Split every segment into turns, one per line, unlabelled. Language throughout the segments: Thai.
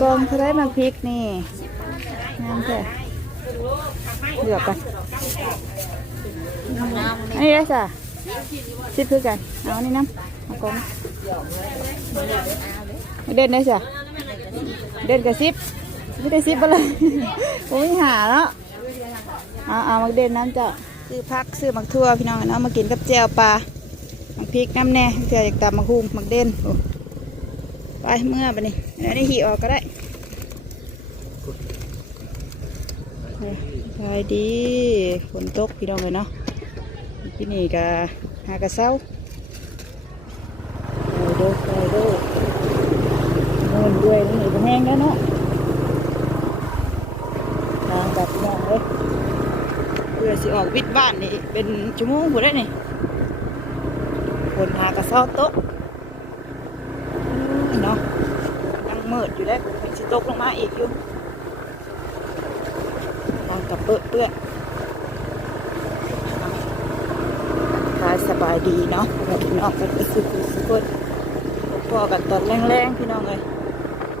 กองเท่าไรมาพริกนี่งามแท้เลือกกันอันนี้ได้จ้ะสิบคือกัน เอาอันนี่น้ำเอากองเด่นได้จ้ะเด่นกับสิบไม่ได้สิบไปเลยผมไม่หาแล้วเอาเอามาเด่นน้ำจ้ะซื้อพักซื้อมักทั่วพี่น้องเนาะมากินกับแจ่วปลามักพริกน้ำแน่เสียอยากตำมักฮุงมักเด่นโอ้ ไปเมื่อไปนี่แล้วนี่หีออกก็ได้ไปดีฝนตกพี่น้องเลยเนาะที่นี่ก็หากระเซ้าไปดูไปดูเงินด้วยนี่ก็แห้งแล้วเนาะทางแบบมองเลยเพื่อสิออกวิทย์บ้านนี่เป็นชั่วโมงผู้ได้นี่ฝนหากระเซ้าตก เนาะยังมืด อยู่ได้ผมเป็นสิตกลงมาอีกอยู่ทางกับเปื้อเปื้อทายสบายดีเนาะพี่น้องกันไปซื้อซื้อซื้อคนพอกันตอนแรงๆพี่น้องเลย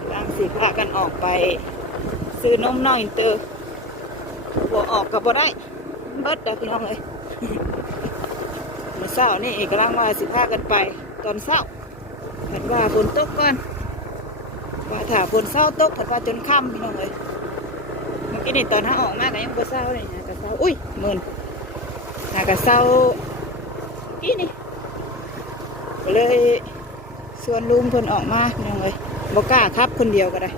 กำลังสีพากันออกไป ซื้อนมน้อยอินเตอร์บอออกกับบ่ได้เบิดเด้อพี่น้องเลยเมื่อเช้านี่กำลังว่าสิพากันไป ตอนเช้าผัดว่าฝนตกก่อน ว่าถ้าฝนเศร้าตกผัดว่าจนค่ำพี่น้องเลยเมื่อกี้นี่ตอนห้าออกมากยังบ่เศร้าเลยนะก็เศร้าอุ้ยหมื่นหาก็เศร้าอีนี่ก็เลยชวนลุงเพิ่นออกมาพี่น้องเลยบ่กล้าขับคนเดียวก็ได้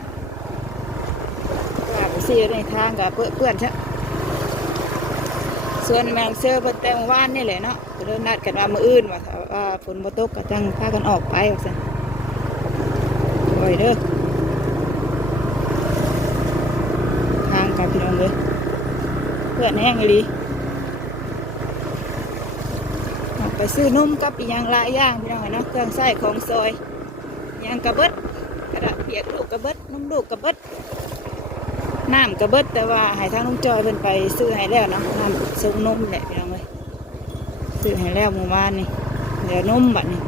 กล้าไปซื้อในทางกับเพื่อนใช่ส่วนแมงเซอร์เพิ่นแต่งว่านนี่แหละเนาะก็เลยนัดกันว่ามื้ออื่นว่าถ้าว่าฝนบ่ตกก็จังพากันออกไปว่าซั่นโอ้ยเด้อ ทางกับพี่น้องเลยเพื่อนแห้งอีหลีออกไปซื้อนมกับอียังหลายย่างพี่น้องเอ้ยนาะเครื่องใช้ของซอยอยังกระเบิดกระดาษเปียกลูกกระเบิดนมลูกกระเบิดน้ำกระเบิดแต่ว่าให้ทางลุงจอยเพิ่นไปซื้อให้แล้วเนาะน้ำส่งนมแหละพี่น้องเลยซื้อให้แล้วเมื่อวานนี่เดี๋ยวนมบัดนี้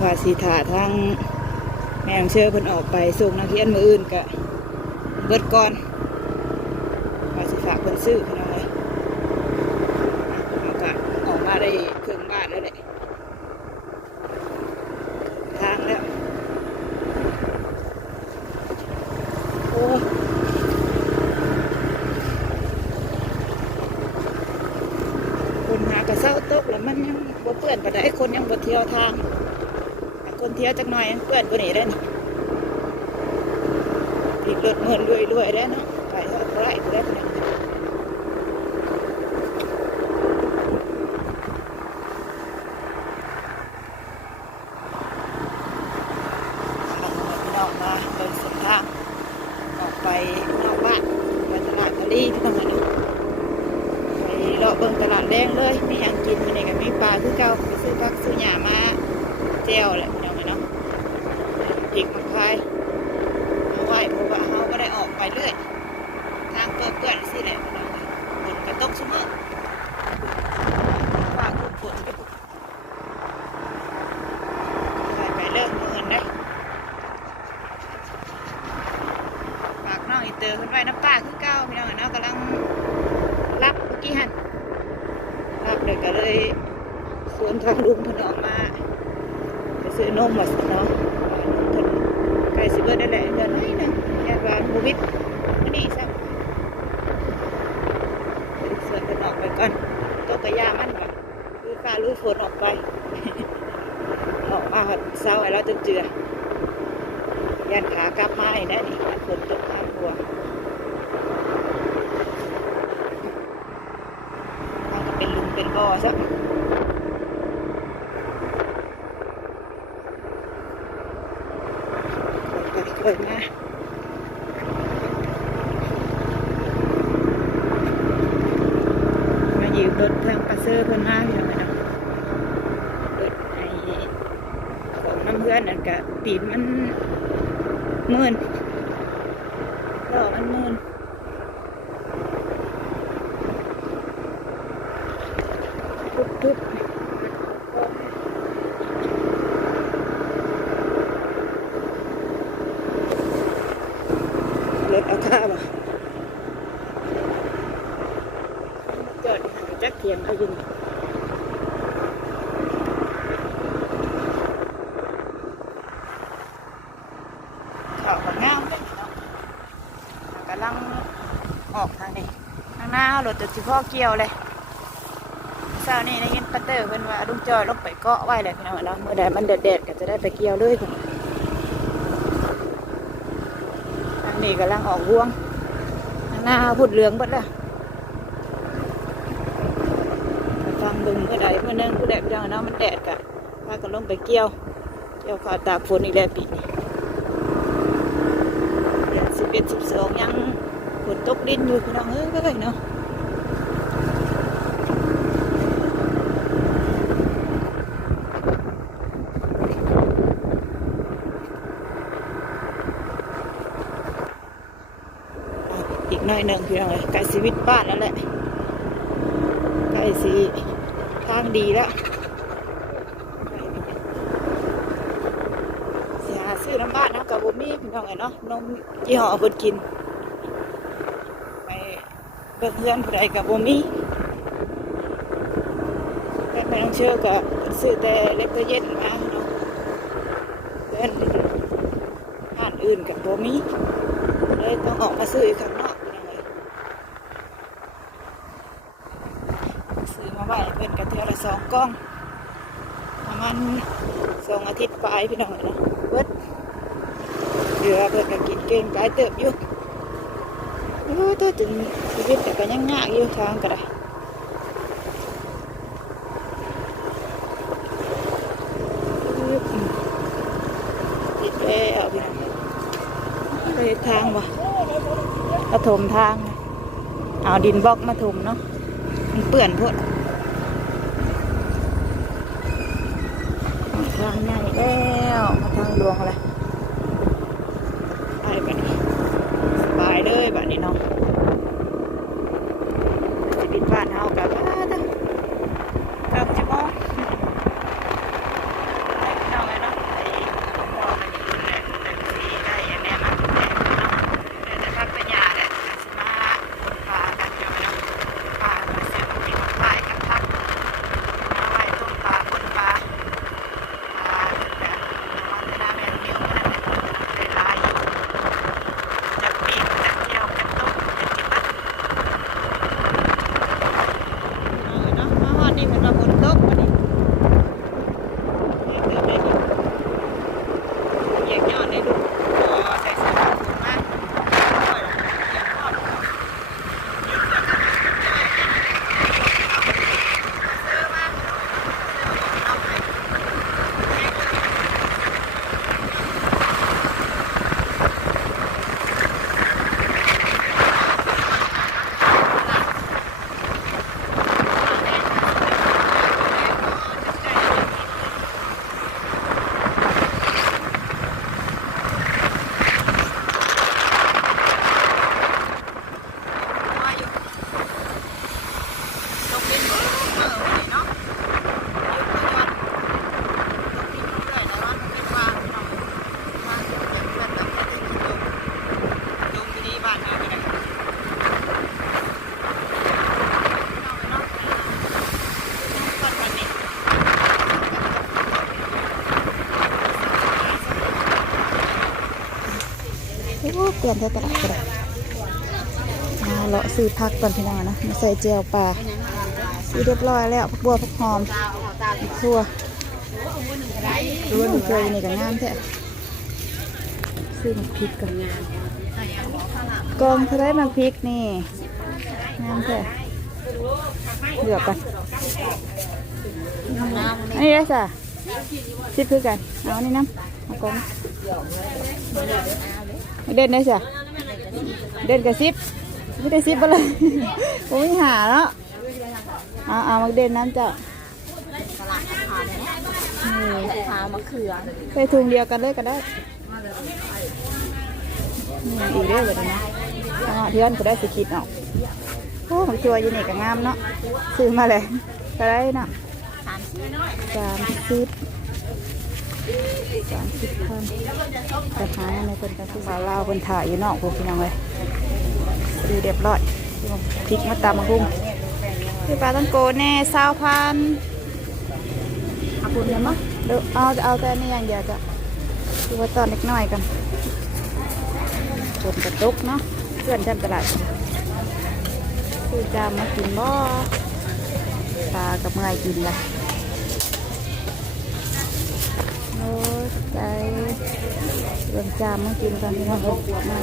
ว่าสีถาทางแม่ของเชื่อเพิ่นออกไปส่งนักเรียนมืออื่นกะ เบิดก่อนว่าสิฝากเพิ่นซื้อพี่น้องเลยเอากะออกมาได้เครื่องบ้านแล้วแหละทางแล้ว โอ้คนหากระเซ้าตกแล้วมันยังบ่เปื้อนปานใดคนยังบ่เที่ยวทางถ้คนเที่ยวจักหน่อยยังเปื้อนกว่านี้ได้นี่ อีกรถเงินรวยๆได้เนาะไปเท่าไหร่ก็ได้เท่านั้นพี่น้องมาเดินเส้นทาง ออกไปนอกบ้านไปตลาดกะลี่ที่ต้องมาดูไปเลาะเบิ่งตลาดแดงเลย มีอย่างกินมันเองก็มีปลาคือเก่าไปซื้อผักซื้อหญ้ามาเจียวแหละพี่น้องเอ้ยเนาะอีกมาคายเอาไว้เพราะว่าเขาก็ได้ออกไปเรื่อย ทางเปื้อนเปื้อนๆสิแหละพี่น้องเอ้ยฝนกระตกเสมอว่าคือฝนอยู่ เริ่มเงินได้ฝากน้องอีเตอร์ขึ้นไว้น้ำป้าคือเก้าพี่น้องอะเนาะกำลังรับเมื่อกี้หันรับเลยก็เลยสวนทางลุงพนออกมาไปซื้อนมมาสิเนาะว่านมเพิ่นใกล้สิเบิดได้แหละเดือนนี้นึงแค่ว่าโควิดวันนี้ซ้ำสวนกันออกไปก่อนตกกระยามันว่ะคือฟ้าลุยฝนออกไป มาหอดเศร้าไอ้เราจนเจือยันขากลับมาอีกได้นี่ยันฝนตกข้ามหัวต้องก็เป็นลุมเป็นบ่อซะ มื่นดอกอันหมื่นทุบๆรถเอาข้าวมาจอดจักเทียงเขายิน จะสิพ่อเกี่ยวเลยเช้านี้ได้ยินปัตเตอร์เพิ่นว่าลุงจอยลงไปเกาะไว้เลยพี่น้องเนาะเมื่อใดมันแดดๆก็จะได้ไปเกี่ยวเลยพุ่นทางนี้กำลังออกห่วงทางหน้าพุดเหลืองเบิดล้วฟังดึงก็ได้เมื่อนึงผู้ใดพี่น้องเนาะมันแดดกะพากันลงไปเกี่ยว เกี่ยวข้าวตากฝนอีกแล้วปีนี้เดือนสิบเอ็ดสิบสองยังฝนตกดินอยู่พี่น้องเอ้ยก็เลยเนาะอีก หนึ่งพี่น้องเอ้ยใกล้ชีวิตบ้านแล้วแหละใกล้สีทางดีแล้วเสียซื้อน้ำบ้านนะกับบุมี่พี่น้องไงเนาะนมยี่ห้อเพิ่นกินไปเบิ่งเพื่อนผู้ใดกับบุมี่แต่ไม่ต้องเชื่อก็ซื้อแต่เล็กแต่เย็นมาเนาะเพื่อนห้านอื่นกับบุมี่เลยต้องออกมาซื้ออีกข้งนอกพี่น้องเอ้ย ซื้อมาไว้เป็นกระเทือละสอง กล้อง ประมาณสองอาทิตย์ปลายพี่น้องเนาะเบิดเหลือเบิดก็กินเก่งกายเติบอยู่โอ้ยตัวจนชีวิตแต่ก็ยังยากอยู่ทางก็ได้ติดแล้วพี่น้องไปทางวะกระถมทาง เอาดินบล็อกมาถมเนาะมันเปื่อนพวดทางใหญ่ แล้วมาทางดวงอะไรไปแบบนี้สบายเลยแบบนี้เนาะจะบินบ้านเฮากับว่าตั้งเก้าชั่วโมงไปพี่น้องเลยเนาะไปมองกันอยู่แหละแต่ที่ได้อย่างแน่มาแน่เนาะเดี๋ยวจะพักไปยาแหละสิมาคนพากันอยู่เนาะ ปลามาเสียบกินปลากับพักมาไว้ต้มปลาคนปลาปลาแบบมันจะน่าแม่นเดียวกันเลยลายอยู่จะปีกจะเจียวจะต้มจะจิบบัตเนาะมาฮอดนี่เป็นว่าฝนตกวันนี้นี่เติมได้อยู่เหยียกยอดได้ดูอ๋อใส่เสื้อผ้าฝนมาค่อยละเหยียกยอด มาอยู่ตกดินเมื่อเมื่อวันนี้เนาะยุบไปวันตกดินเรื่อยๆแต่ว่าตกดินวางเนาะวางอย่างแบบตกดินลงลงที่นี่บ้านเฮาไปไหนเอาไปเนาะก่อนวันนี้โอ้เปลี่ยนเท่าตลาดก็ได้มาเลาะซื้อผักก่อนพี่น้องนะมาใส่เจียวปลาซื้อเรียบร้อยแล้วผักบัวผักหอมผักทั่วรู้ว่าหนูเคยนี่กับงามแท้ซื้อมาพริกก่อนกองเท่าไรมาพริกนี่งามแท้เลือกกันอันนี้ได้จ้ะสิบคือกัน เอาอันนี้น้ำเอากอง เด่นได้จ้ะเด่นกับสิบไม่ได้ซิปอะไรผมไม่หาแล้วเอาเอามาเด่นน้ำเจ้า
ตลาดราคาเนี่ยขามะเขือ
ใส่ถุงเดียวกันเลยก็ได้นี่อีกเรื่องเลยนะเอาเทือนก็ได้สิคิดเนาะโอ้ของตัวอยูนี่ก็งามเนาะซื้อมาเลยก็ได้เนาะ
สามสิบ
สามสิบสามสิบพันจะหาในคนกันสาวลาวคนถ่ายอยู่นอกพวกพี่น้องเลยซื้อเรียบร้อยพริกมาตามมาหุ้งคือปลาต้องโกแน่เศร้าพัน
เอาคุณเลยมั้ง
เดี๋ยวเอาเอาแต่นี่อย่างเดียวจะคือว่าตอนเล็กน้อยกันฝนกระตุกเนาะเพื่อนจำตลาดคือจามมากินบ่ปลากับเมื่อยกินละโอ้ใจเรื่องจามมากินกันที่เราเอามา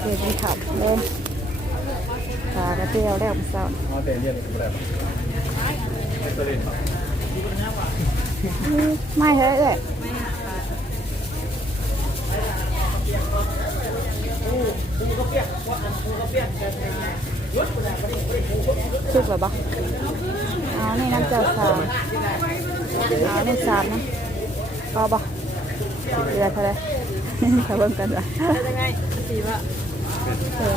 เดี๋ยวไปขับเลยปลากระเตียวแล้วมันเศร้า
เอาแต่เรียนก็ไม่เล่น
ไม่ใช่เลยชุกหรอปะเอานี่น้ำเจ้าสามเอานี่สามนะ เอาปะเรือเท่าไรถ้าเบิ่งกันละเออ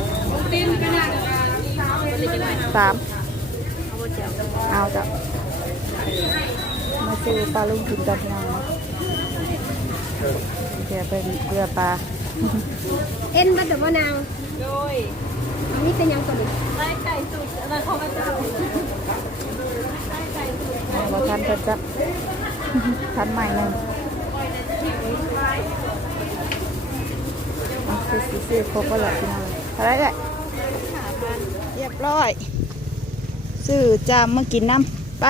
สามเอาจ้ะมาซื้อปลาลุงกินกันพี่น้องเนาะเดี๋ยวเป็นเกลือปลา
เอ็นบัดเดอร์นางโดยอันนี้เป็นยังก่อนไล่ไก่สุดอะไรของพระเจ้า
เราทันเพิ่นจับทันใหม่หนึ่งเอา ซื้อซื้อซื้อครบก็หลับพี่น้องอะไรเลยเรียบร้อย ซื้อจามมากินน้ำไป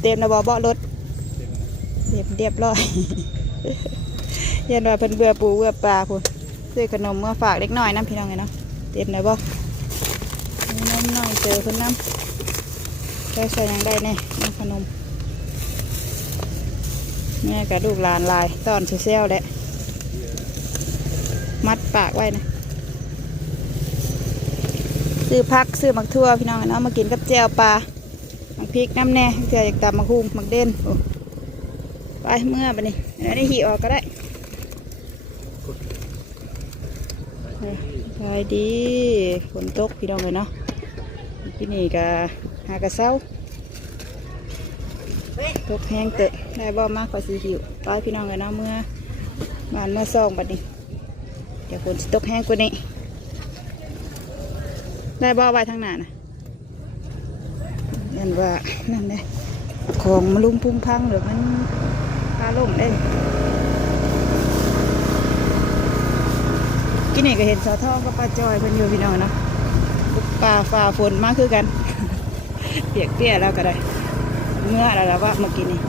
เตรียมนะบอเบาะรถเรียบเรียบร้อยเย็นว่าเพิ่นเบื่อปูเบื่อปลาพุ่นซื้อขนมมาฝากเล็กน้อยน้ำพี่น้องไงเนาะเตรียมนะบ่มีนมน้อยเจอเพิ่นน้ำแค่ใส่ยังได้แน่น้ำขนมแม่กับลูกหลานลายตอนเซลแหละ มัดปากไว้นะซื้อพักซื้อมักทั่วพี่น้องเนาะมากินกับแจวปลามักพริกน้ำแน่เสียอยากตำมักฮุงมักเด่นไปเมื่อบันนี้อันนี้หีออกก็ได้ไปดีฝนตกพี่น้องเลยเนาะที่นี่ก็หากระเซ้าตกแห้งเตะได้บ่มากกว่าสีหิวไปพี่น้องเลยเนาะเมื่อบานเมื่อซองบัดนี้ ดี๋ยวฝนสิตกแห้งกว่านี้ ได้บ่อไว้ทางหน้านะยันว่านั่นเลยของมาลุมพุ่งพังหรือมันพาล่มได้กินนี่ก็เห็นสาวทองกับป้าจอยเพิ่นอยู่พี่น้องเนาะป่าฝ่าฝนมากคือกัน เปียกเปียแล้วก็ได้เมื่อแล้วล่ะว่ามากินนี่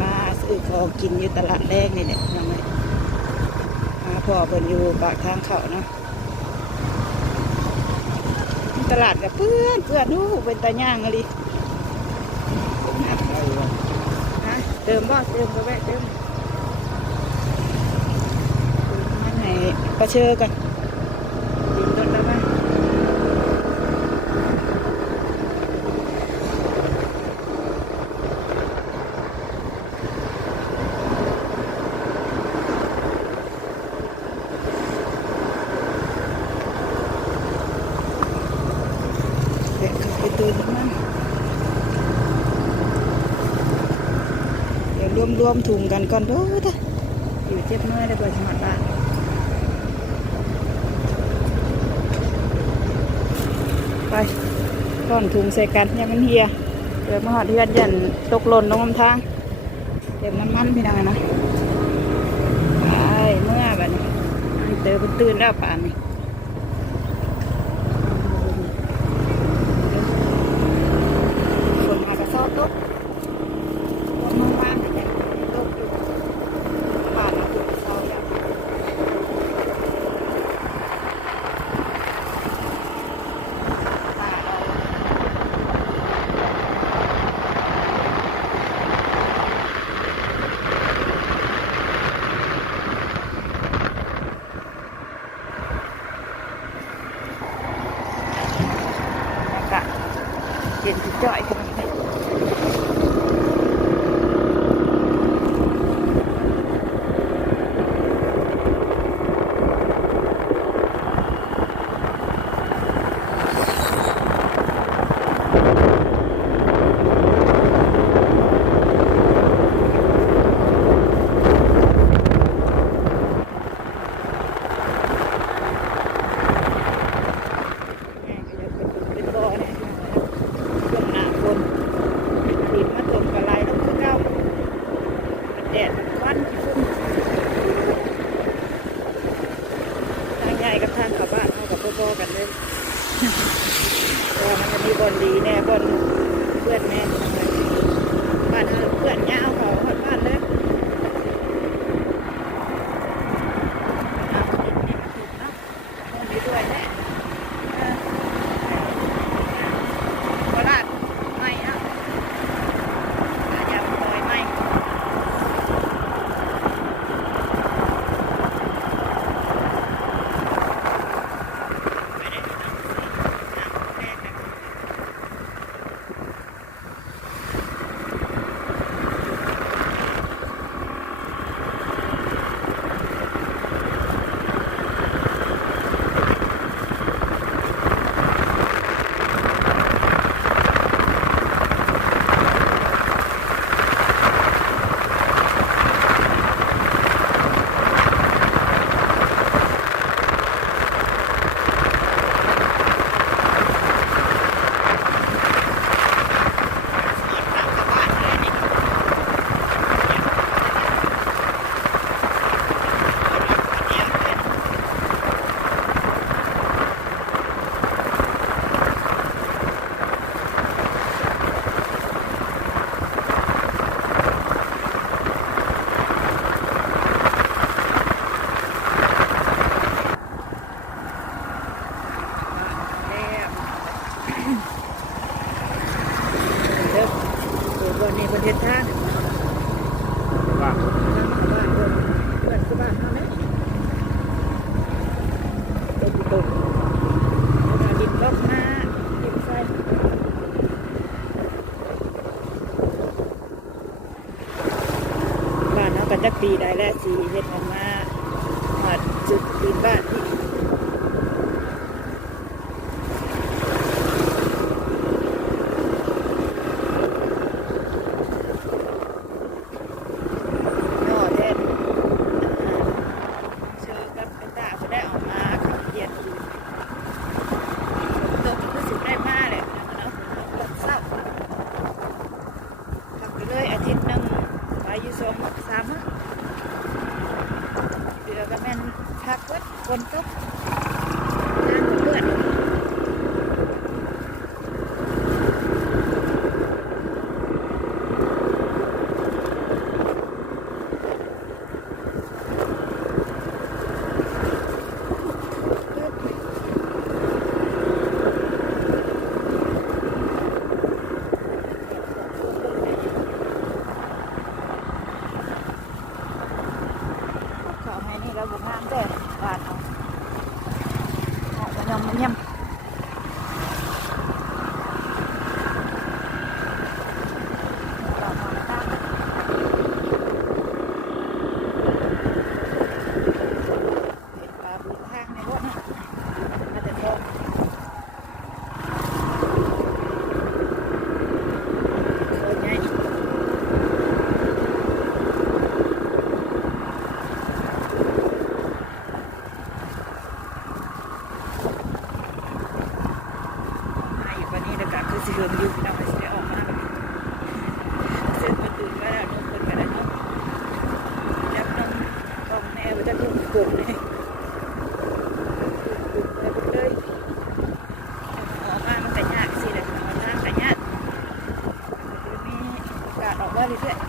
มาซื้อของกินอยู่ตลาดแรกนี่แหละน้องเลย พ่อเพิ่นอยู่ปากทางเขาเนาะตลาดกับเพื่อนเพื่อนดูเป็นตาย่างอะไรฮะเติมบ่เติมก็แวะเติมมันไหนประเชิญกันดินต้นแล้วมั้ยเด็กขับไปตัวนี้มั้ง เดี๋ย วรวมรวมๆถุงกันก่อนเด้อท่าอยู่เจ็บเมื่อยได้เปิดสมัครบ้านไปก้อนถุงใส่กันอยังมันเฮียเดี๋ยวมาหอดเฮือนยันตกหล่นลงลำทางเต็มน้ำมันพี่น้องนะไปเมื่อแบบนี้เตอเป็นตื่นแล้วป่านนี้ เย็นจ่อย ดีแน่ จักปีได้และสีเฮ็ดออกมาหอดจุดดินบ้าน Владивосток. ಮಾಡಿದೆ